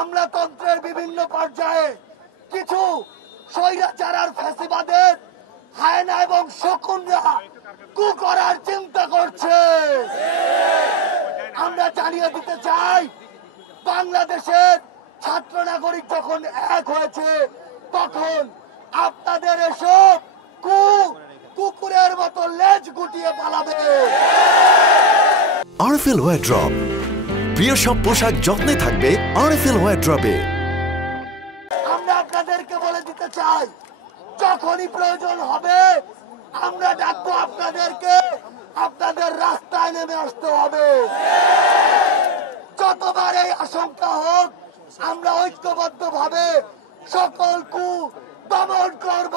আমলাতন্ত্রের বিভিন্ন পর্যায়ে কিছু স্বৈরাচার আর ফ্যাসিবাদের হায়না এবং শকুনরা কু করার চিন্তা করছে। আমরা জানিয়ে দিতে চাই, বাংলাদেশের ছাত্র নাগরিক যখন এক হয়েছে তখন আপনাদের এসব কুকুরের মতো লেজ গুটিয়ে পালাবে। আরএফএল ওয়ারড্রপ, প্রিয় সব পোশাক যত্নে থাকবে আরএফএল ওয়ারড্রপে। আমরা আপনাদেরকে বলে দিতে চাই, যখনই প্রয়োজন হবে আমরা ডাকবো আপনাদেরকে, আপনাদের রাস্তায় নেমে আসতে হবে। যতবার এই আশঙ্কা হোক আমরা ঐক্যবদ্ধভাবে সকল কু দমন করব।